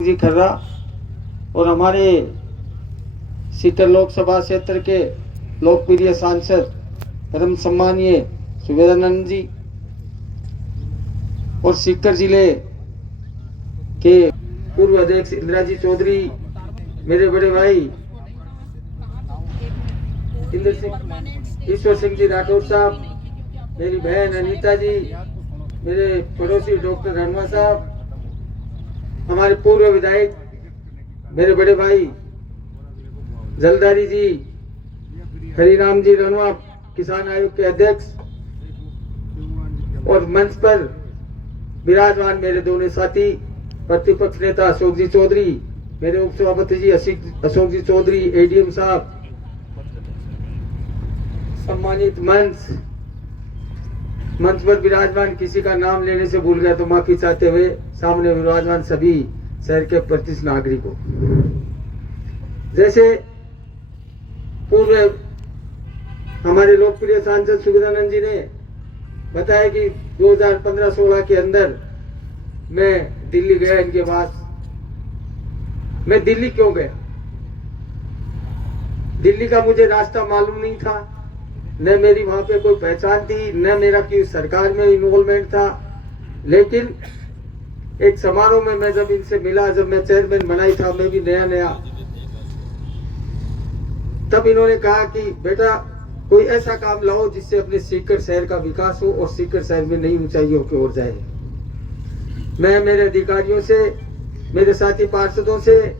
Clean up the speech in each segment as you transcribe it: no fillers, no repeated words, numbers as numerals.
जी खर्रा और हमारे सीकर लोकसभा क्षेत्र के लोकप्रिय सांसद परम सम्मानीय सुवेदानंद जी और सीकर जिले के पूर्व अध्यक्ष इंदिराजी चौधरी, मेरे बड़े भाई ईश्वर सिंह जी राठौर साहब, मेरी बहन अनीता जी, मेरे पड़ोसी डॉक्टर हनुमा साहब, हमारे पूर्व विधायक मेरे बड़े भाई जलधारी जी, हरिराम जी रनवा, किसान आयोग के अध्यक्ष, और मंच पर विराजमान मेरे दोनों साथी प्रतिपक्ष नेता अशोक जी चौधरी, मेरे उप सभापति जी अशोक जी चौधरी, एडीएम साहब, सम्मानित मंच पर विराजमान, किसी का नाम लेने से भूल गया तो माफी चाहते हुए सामने विराजमान सभी शहर के प्रतिष्ठित नागरिकों, जैसे पूर्व हमारे लोकप्रिय सांसद सुवेदानंद जी ने बताया कि 2015-16 के अंदर मैं दिल्ली गया इनके पास। मैं दिल्ली क्यों गया? दिल्ली का मुझे रास्ता मालूम नहीं था, न मेरी वहां पे कोई पहचान थी, न मेरा किसी सरकार में इन्वॉल्वमेंट था। लेकिन एक समारोह में मैं जब इनसे मिला, जब मैं चेयरमैन बनाई था, मैं भी नया, तब इन्होंने कहा कि बेटा कोई ऐसा काम लाओ जिससे अपने सीकर शहर का विकास हो और सीकर शहर में नई ऊंचाइयों की ओर जाए। मैं मेरे अधिकारियों से, मेरे साथी पार्षदों से,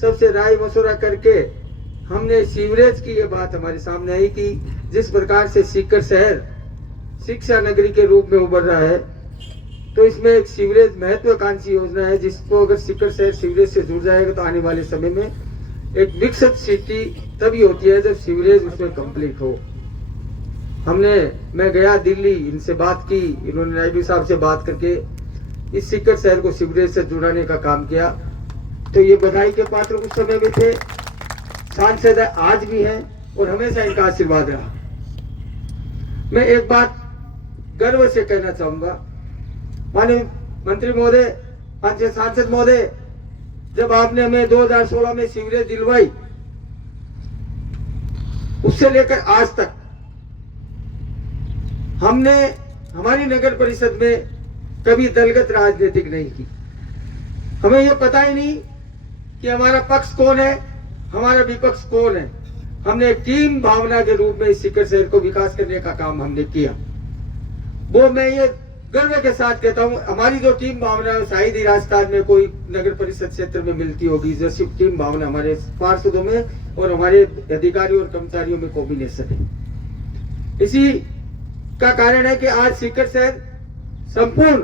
सबसे राय मशवरा करके हमने सीवरेज की ये बात हमारे सामने आई कि जिस प्रकार से सीकर शहर शिक्षा नगरी के रूप में उभर रहा है, तो इसमें एक सीवरेज महत्वाकांक्षी योजना है, जिसको अगर सीकर शहर सीवरेज से जुड़ जाएगा तो आने वाले समय में एक विकसित सिटी तभी होती है जब सीवरेज उसमें कंप्लीट हो। मैं गया दिल्ली, इनसे बात की, इन्होंने नायडू साहब से बात करके इस सीकर शहर को सीवरेज से जुड़ाने का काम किया। तो ये बधाई के पात्र उस समय भी थे, सांसद आज भी हैं और हमेशा इनका आशीर्वाद रहा। मैं एक बात गर्व से कहना चाहूंगा, माननीय मंत्री महोदय, माननीय सांसद महोदय, जब आपने हमें 2016 में सीवरेज दिलवाई, उससे लेकर आज तक हमने हमारी नगर परिषद में कभी दलगत राजनीतिक नहीं की। हमें यह पता ही नहीं कि हमारा पक्ष कौन है, हमारा विपक्ष कौन है। हमने एक टीम भावना के रूप में इस सीकर शहर को विकास करने का काम हमने किया। वो मैं ये गर्व के साथ कहता हूँ, हमारी जो टीम भावना है शायद ही राजस्थान में कोई नगर परिषद क्षेत्र में मिलती होगी, जैसी टीम भावना हमारे पार्षदों में और हमारे अधिकारियों और कर्मचारियों में कॉम्बिनेशन है। इसी का कारण है कि आज सीकर शहर संपूर्ण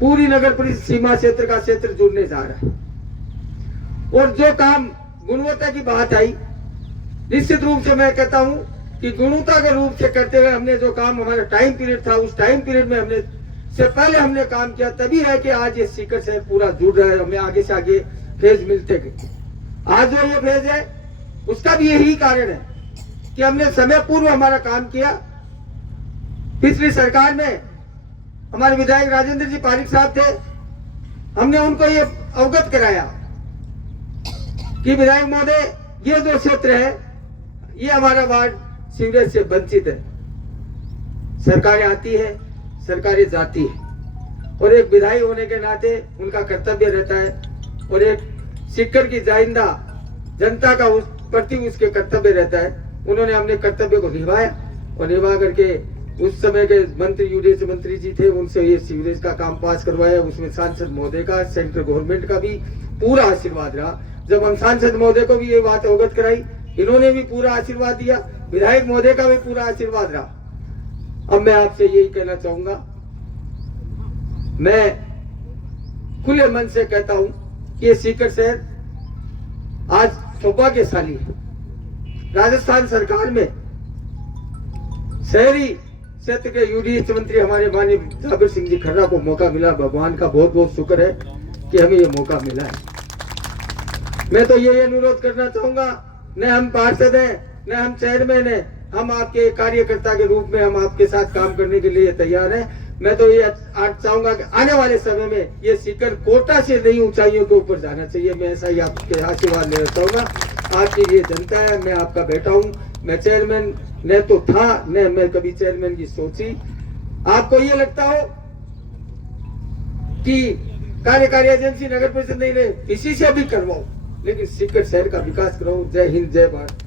पूरी नगर परिषद सीमा क्षेत्र का क्षेत्र जुड़ने जा रहा है। और जो काम गुणवत्ता की बात आई, निश्चित रूप से मैं कहता हूं कि गुणवत्ता के रूप से करते हुए हमने जो काम, हमारा टाइम पीरियड था, उस टाइम पीरियड में हमने से पहले हमने काम किया, तभी है कि आज ये सीकर शहर पूरा जुड़ रहा है। हमें आगे से आगे फेज मिलते गए। आज जो ये फेज है उसका भी यही कारण है कि हमने समय पूर्व हमारा काम किया। पिछली सरकार में हमारे विधायक राजेंद्र जी पारिक साहब थे, हमने उनको ये अवगत कराया कि विधायक महोदय, ये जो क्षेत्र है, ये हमारा वार्ड सीवरेज से वंचित है। सरकारें आती है, सरकारें जाती है, और एक विधायक होने के नाते उनका कर्तव्य रहता है, और एक सीकर की जाइंदा जनता का उस प्रति उसके कर्तव्य रहता है। उन्होंने अपने कर्तव्य को निभाया और निभा करके उस समय के मंत्री, यूडीएच मंत्री जी थे, उनसे ये सीवरेज का काम पास करवाया। उसमें सांसद महोदय का, सेंट्रल गवर्नमेंट का भी पूरा आशीर्वाद रहा। जब हम सांसद महोदय को भी ये बात अवगत कराई, इन्होंने भी पूरा आशीर्वाद दिया, विधायक महोदय का भी पूरा आशीर्वाद रहा। अब मैं आपसे यही कहना चाहूंगा, मैं खुले मन से कहता हूं कि ये सीकर शहर आज सौभाग्यशाली है। राजस्थान सरकार में शहरी क्षेत्र के यूडीएच मंत्री हमारे माननीय जाबिर सिंह जी खर्रा को मौका मिला। भगवान का बहुत बहुत शुक्र है कि हमें ये मौका मिला है। मैं तो ये अनुरोध करना चाहूंगा, न हम पार्षद हैं, न हम चेयरमैन हैं, हम आपके कार्यकर्ता के रूप में हम आपके साथ काम करने के लिए तैयार हैं। मैं तो ये आज चाहूंगा कि आने वाले समय में ये सीकर कोटा से नई ऊंचाइयों के ऊपर जाना चाहिए। मैं ऐसा ही आपके आशीर्वाद लेना चाहूंगा। आपकी ये जनता है, मैं आपका बेटा हूँ। मैं चेयरमैन न तो था न मैं कभी चेयरमैन की सोची। आपको ये लगता हो कि कार्यकारी एजेंसी नगर परिषद नहीं ले, किसी से भी करवाओ, लेकिन सीकर शहर का विकास कराओ। जय हिंद, जय भारत।